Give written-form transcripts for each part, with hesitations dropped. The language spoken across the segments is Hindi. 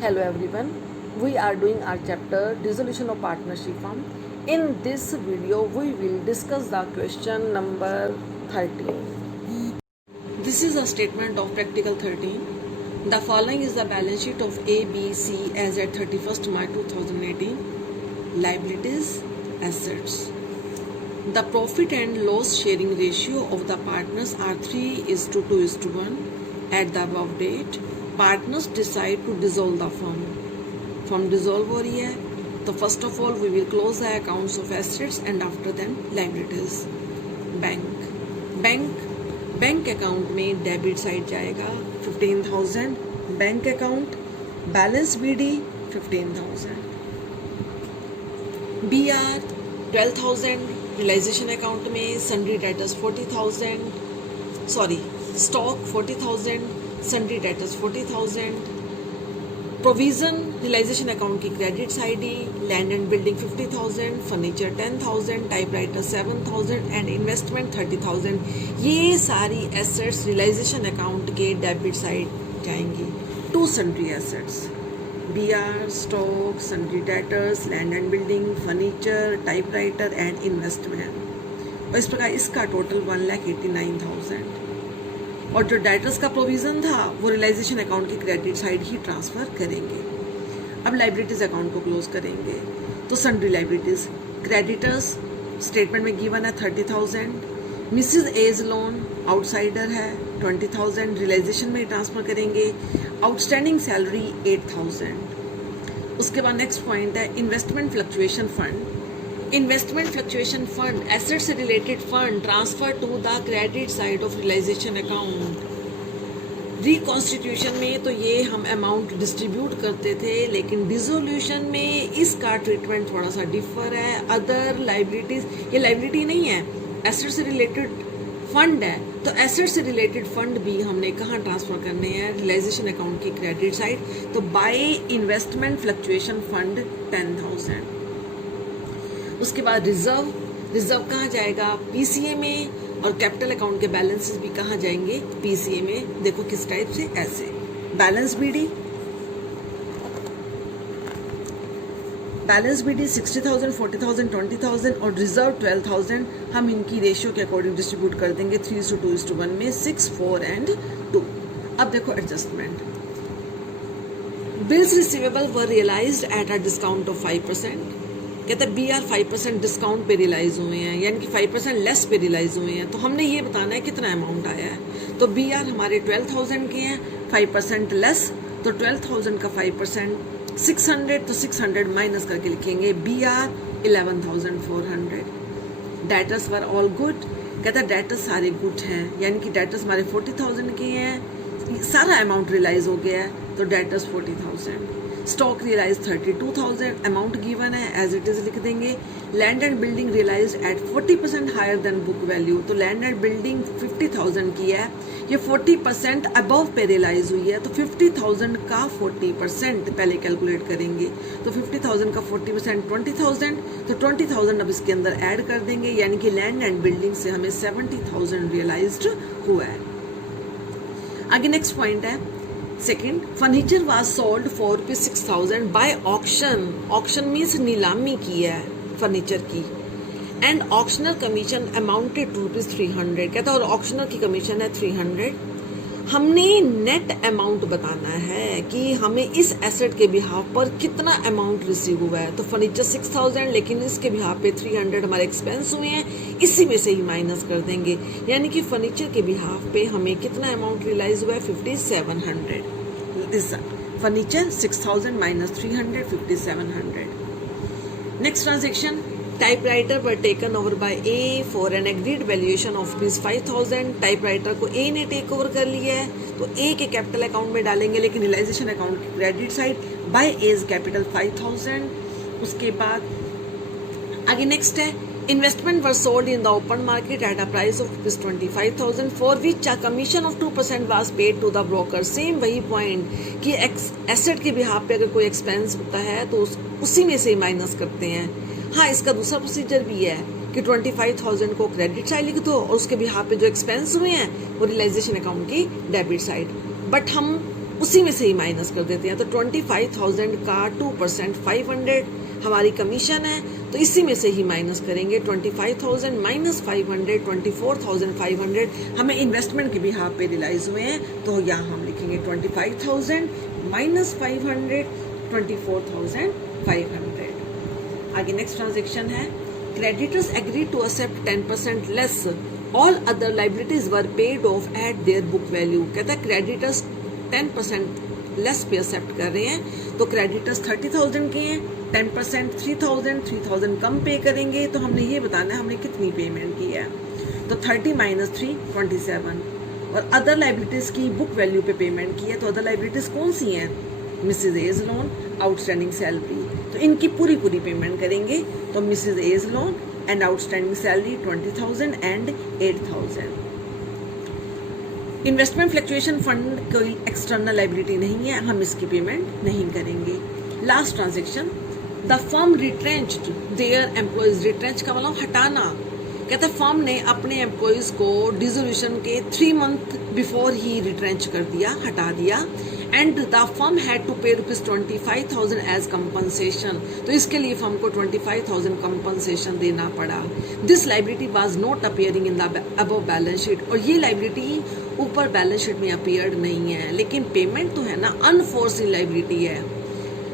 Hello everyone, we are doing our chapter Dissolution of Partnership Firm. In this video, we will discuss the question number 13. This is a statement of practical 13. The following is the balance sheet of ABC as at 31st March 2018. Liabilities, assets. The profit and loss sharing ratio of the partners are 3:2:1 at the above date. Partners decide to dissolve the firm. Firm dissolve हो रही है तो first of all we will close the accounts of assets and after then liabilities. Bank account में डेबिट साइड जाएगा 15,000 bank account. Balance BD 15,000. BR 12,000 realisation account में. Sundry debtors 40,000. Stock 40,000. Sundry debtors 40,000. Provision realisation account की क्रेडिट साइड ही. Land and building 50,000. Furniture 10,000. Typewriter 7,000 and investment 30,000. ये सारी एसेट्स रियलाइजेशन अकाउंट के डेबिट साइड जाएंगी to sundry assets. BR, stock, sundry debtors, land and building, furniture, typewriter and investment. और इस प्रकार इसका टोटल 1,89,000. और जो डेटर्स का प्रोविजन था वो रियलाइजेशन अकाउंट की क्रेडिट साइड ही ट्रांसफर करेंगे. अब लाइबिलिटीज अकाउंट को क्लोज करेंगे तो सन्ड्री लाइबिलिटीज. क्रेडिटर्स स्टेटमेंट में गिवन है 30,000. मिसिज एज लोन आउटसाइडर है 20,000 रियलाइजेशन में ट्रांसफर करेंगे. Outstanding salary 8,000. उसके बाद नेक्स्ट पॉइंट है investment fluctuation fund. Investment fluctuation fund asset से related fund transfer to the credit side of realisation account. Reconstitution में तो ये हम अमाउंट डिस्ट्रीब्यूट करते थे, लेकिन डिसोल्यूशन में इसका ट्रीटमेंट थोड़ा सा डिफर है. अदर लाइबिलिटीज, ये लाइबिलिटी नहीं है, एसेट से रिलेटेड फंड है. तो एसेट से रिलेटेड फंड भी हमने कहाँ ट्रांसफर करने हैं? रियलाइजेशन अकाउंट की क्रेडिट साइड. तो बाय इन्वेस्टमेंट फ्लक्चुएशन फंड 10,000. उसके बाद रिजर्व कहाँ जाएगा? PCA में. और कैपिटल अकाउंट के बैलेंसेस भी कहाँ जाएंगे? PCA में. देखो किस टाइप से, ऐसे. बैलेंस BD 60,000, 40,000, 20,000 और रिजर्व 12,000. हम इनकी रेशियो के अकॉर्डिंग डिस्ट्रीब्यूट कर देंगे 3:2:1 में 6, 4 एंड 2. अब देखो adjustment. Bills receivable were realised at a discount of 5%. कहते हैं BR 5% डिस्काउंट पे रियलाइज हुए हैं, यानी कि 5% लेस पे रियलाइज हुए हैं. तो हमने ये बताना है कितना अमाउंट आया है. तो BR हमारे 12,000 के हैं, 5% लेस. तो 12,000 का 5% 600. तो 600 माइनस करके लिखेंगे BR 11,400. Debtors were all good. कहता है डेटर्स सारे गुड हैं, यानी कि डेटर्स हमारे 40,000 के हैं. सारा अमाउंट रियलाइज हो गया है तो debtors 40,000. Stock realise 32,000. Amount given है एज इट इज लिख देंगे. Land and building realise at 40% higher than book value. तो लैंड एंड बिल्डिंग 50,000 की है, ये 40% अबव पे रियलाइज हुई है. तो 50,000 का 40% पहले कैलकुलेट करेंगे. तो 50,000 का 40% 20,000. तो 20,000 अब इसके अंदर ऐड कर देंगे, यानी कि लैंड एंड बिल्डिंग से हमें 70,000 रियलाइज्ड हुआ है. आगे नेक्स्ट पॉइंट है second. Furniture was sold for ₹6,000 by auction. Auction means नीलामी की है फर्नीचर की. And auctional commission amounted to ₹300. कहता है और ऑक्शनल की कमीशन है 300. हमने नेट अमाउंट बताना है कि हमें इस एसेट के बिहाफ पर कितना अमाउंट रिसीव हुआ है. तो फर्नीचर 6,000, लेकिन इसके बिहाफ पे 300 हमारे एक्सपेंस हुए हैं, इसी में से ही माइनस कर देंगे. यानी कि फर्नीचर के बिहाफ पे हमें कितना अमाउंट रियलाइज हुआ है? 5,700. Furniture 6,000 minus 300, 5,700. Next transaction. Typewriter were taken over by A for an agreed valuation of ₹5,000. Typewriter को A ने टेक ओवर कर लिया है, तो A के कैपिटल अकाउंट में डालेंगे, लेकिन रियलाइजेशन अकाउंट की credit side by A's capital 5,000. उसके बाद आगे नेक्स्ट है investment were sold in the open market at a price of ₹25,000 for which a commission of 2% was paid to the broker. Same वही पॉइंट कि एसेट के बिहाफ पे अगर कोई एक्सपेंस होता है तो उसी में से माइनस करते हैं. हाँ, इसका दूसरा प्रोसीजर भी है कि 25,000 को क्रेडिट साइड लिख दो और उसके बिहाफ पे जो एक्सपेंस हुए हैं वो रियलाइजेशन अकाउंट की डेबिट साइड. बट हम उसी में से ही माइनस कर देते हैं। तो 25,000 का 2% 500 हमारी कमीशन है, तो इसी में से ही माइनस करेंगे। 25,000 माइनस 500 24,500 हमें इन्वेस्टमेंट के भी हाफ पे रियलाइज हुए हैं, तो यहाँ हम लिखेंगे 25,000 माइनस 500 24,500। आगे नेक्स्ट ट्रांजेक्शन है creditors agree to accept 10% less all other liabilities were paid off at their book value. कहता है क्रेडिटर्स 10% लेस पे एक्सेप्ट कर रहे हैं, तो क्रेडिटर्स 30,000 के हैं, 10% 3,000 कम पे करेंगे, तो हमने ये बताना है हमने कितनी पेमेंट की है। तो 30 माइनस 3 27, और अदर लाइबिलिटीज की बुक वैल्यू पे पेमेंट की है, तो अदर लाइबिलिटीज कौन सी हैं? Mrs age loan, outstanding salary, तो इनकी पूरी पेमेंट करेंगे। तो Mrs age loan and outstanding salary 20,000 and 8,000। Investment fluctuation fund कोई एक्सटर्नल लाइबिलिटी नहीं है, हम इसकी पेमेंट नहीं करेंगे। Last transaction the firm retrenched their employees. Retrench का मतलब हटाना। कहता है फर्म ने अपने एम्प्लॉयज को डिसोल्यूशन के 3 मंथ बिफोर ही रिट्रेंच कर दिया, हटा दिया। And the firm had to pay ₹25,000 as compensation, तो इसके लिए फर्म को 25,000 कंपनसेशन देना पड़ा। This liability was not appearing in the above balance sheet, और ये लाइबिलिटी ऊपर बैलेंस शीट में अपीयर्ड नहीं है, लेकिन पेमेंट तो है ना, अनफोर्सिन लाइबिलिटी है।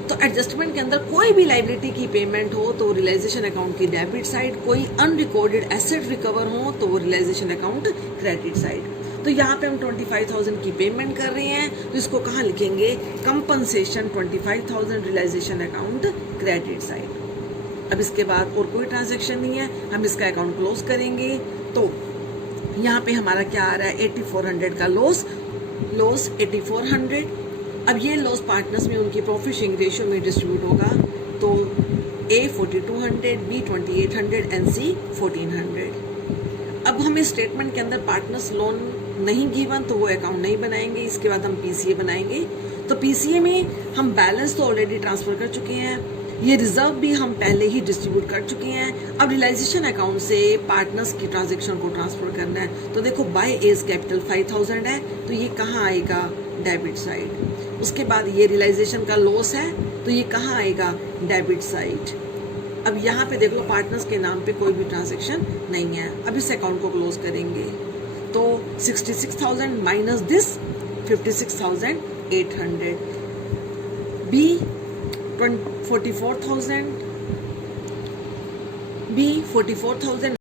तो एडजस्टमेंट के अंदर कोई भी लाइबिलिटी की पेमेंट हो तो रियलाइजेशन अकाउंट की डेबिट साइड, कोई अनरिकॉर्डेड एसेट रिकवर हो तो वो रियलाइजेशन अकाउंट क्रेडिट साइड। तो यहाँ पे हम 25,000 की पेमेंट कर रहे हैं, तो इसको कहाँ लिखेंगे? Compensation 25,000 realisation account credit side. अब इसके बाद और कोई ट्रांजेक्शन नहीं है, हम इसका अकाउंट क्लोज करेंगे। तो यहाँ पे हमारा क्या आ रहा है? 8400 का लॉस 8400। अब ये लॉस पार्टनर्स में उनकी प्रॉफिट शेयरिंग रेशियो में डिस्ट्रीब्यूट होगा, तो A 4200, B 2800 एंड C 1400। अब हमें स्टेटमेंट के अंदर पार्टनर्स लोन नहीं गिवन, तो वो अकाउंट नहीं बनाएंगे। इसके बाद हम PCA बनाएंगे। तो PCA में हम बैलेंस तो ऑलरेडी ट्रांसफर कर चुके हैं, ये रिजर्व भी हम पहले ही डिस्ट्रीब्यूट कर चुके हैं। अब रियलाइजेशन अकाउंट से पार्टनर्स की ट्रांजेक्शन को ट्रांसफर करना है। तो देखो बाय एज कैपिटल 5,000 है, तो ये कहाँ आएगा? Debit side. उसके बाद ये रियलाइजेशन का लॉस है, तो ये कहाँ आएगा? Debit side. अब यहाँ पे देख लो पार्टनर्स के नाम पे कोई भी ट्रांजेक्शन नहीं है। अब इस अकाउंट को क्लोज करेंगे, तो 66,000 माइनस दिस 56,800, B 44,000, B 44,000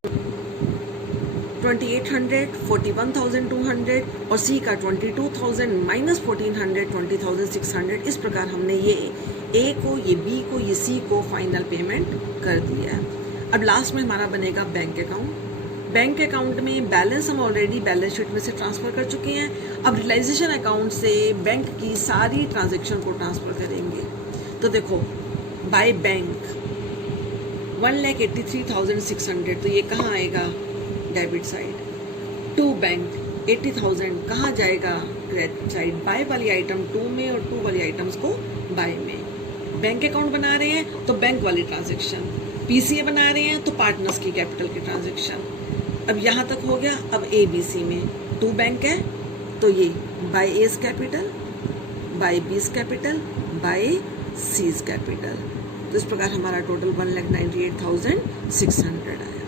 2800 41,200 और C का 22,000 माइनस 1,400 20,600। इस प्रकार हमने ये A को, ये B को, ये C को फाइनल पेमेंट कर दिया है। अब लास्ट में हमारा बनेगा बैंक अकाउंट। बैंक अकाउंट में बैलेंस हम ऑलरेडी बैलेंस शीट में से ट्रांसफर कर चुके हैं। अब रियलाइजेशन अकाउंट से बैंक की सारी ट्रांजेक्शन को ट्रांसफर करेंगे। तो देखो बाय बैंक 1,83,600, तो ये कहाँ आएगा? Debit side. टू बैंक 80,000 कहाँ जाएगा? Credit side. बाय वाली आइटम 2 में और 2 वाली आइटम्स को बाय में। बैंक अकाउंट बना रहे हैं तो बैंक वाली ट्रांजेक्शन, PCA बना रहे हैं तो पार्टनर्स की कैपिटल की ट्रांजेक्शन। अब यहाँ तक हो गया। अब ABC में 2 बैंक है, तो ये by A's capital, by B's capital, by C's capital. तो इस प्रकार हमारा टोटल 1,98,600 है।